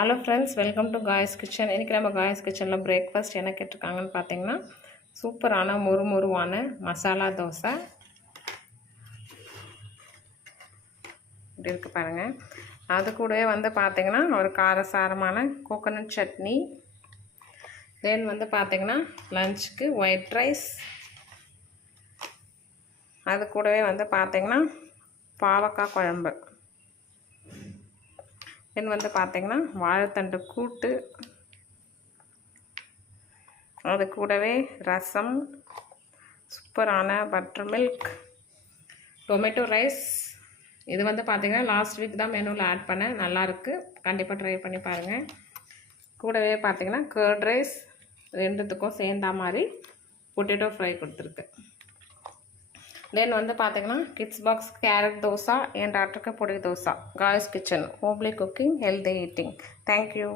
Hello friends, welcome to guys kitchen. இன்றைக்கி நம்ம guys கிச்சனில் பிரேக்ஃபாஸ்ட் என்ன கேட்டிருக்காங்கன்னு பார்த்தீங்கன்னா, சூப்பரான மொறுமொறுவான மசாலா தோசை இப்படி இருக்குது பாருங்கள். அது கூடவே வந்து பார்த்திங்கன்னா ஒரு காரசாரமான கோகோனட் சட்னி. தென் வந்து பார்த்திங்கன்னா லஞ்சுக்கு ஒயிட் ரைஸ். அது கூடவே வந்து பார்த்திங்கன்னா பாவக்காய் குழம்பு. தென் வந்து பார்த்திங்கன்னா வாழைத்தண்டு கூட்டு. அது கூடவே ரசம், சூப்பரான பட்டர் மில்க், டொமேட்டோ ரைஸ். இது வந்து பார்த்திங்கன்னா லாஸ்ட் வீக் தான் மெனுவில் ஆட் பண்ணேன். நல்லாயிருக்கு, கண்டிப்பாக ட்ரை பண்ணி பாருங்கள். கூடவே பார்த்திங்கன்னா கர்ட் ரைஸ், ரெண்டுத்துக்கும் சேர்ந்தா மாதிரி பொட்டேட்டோ ஃப்ரை கொடுத்துருக்கு. தென் வந்து பார்த்திங்கன்னா கிட்ஸ் பாக்ஸ் கேரட் தோசை, என் டாக்டருக்கு பொடி dosa. Guys kitchen, homely cooking, healthy eating. Thank you.